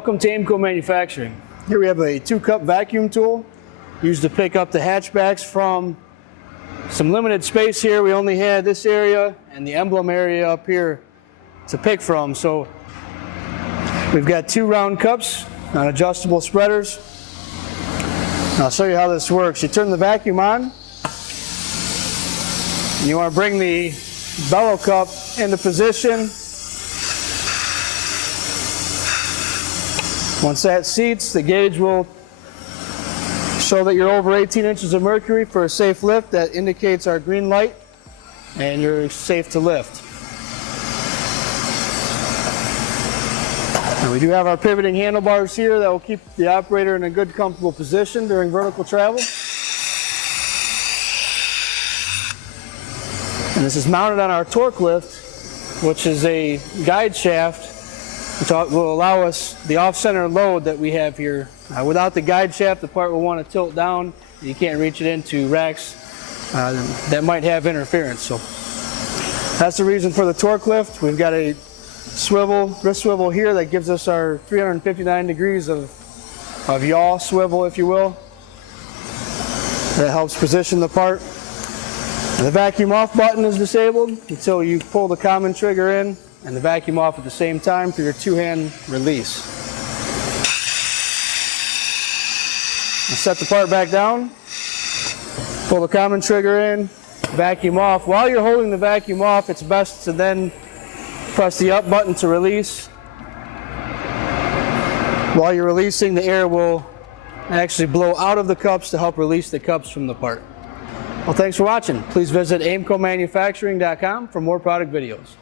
Welcome to Aimco Manufacturing. Here we have a 2-cup vacuum tool used to pick up the hatchbacks from some limited space here. We only had this area and the emblem area up here to pick from. So we've got 2 round cups on adjustable spreaders. And I'll show you how this works. You turn the vacuum on. And you want to bring the bellow cup into position. Once that seats, the gauge will show that you're over 18 inches of mercury for a safe lift. That indicates our green light, and you're safe to lift. Now we do have our pivoting handlebars here that will keep the operator in a good, comfortable position during vertical travel. And this is mounted on our torque lift, which is a guide shaft, which will allow us the off-center load that we have here. Without the guide shaft, the part will want to tilt down. You can't reach it into racks that might have interference. So that's the reason for the torque lift. We've got a wrist swivel here that gives us our 359 degrees of yaw swivel, if you will. That helps position the part. And the vacuum off button is disabled until you pull the common trigger in and the vacuum off at the same time for your 2-hand release. And set the part back down, pull the common trigger in, vacuum off. While you're holding the vacuum off, it's best to then press the up button to release. While you're releasing, the air will actually blow out of the cups to help release the cups from the part. Well, thanks for watching. Please visit aimcomanufacturing.com for more product videos.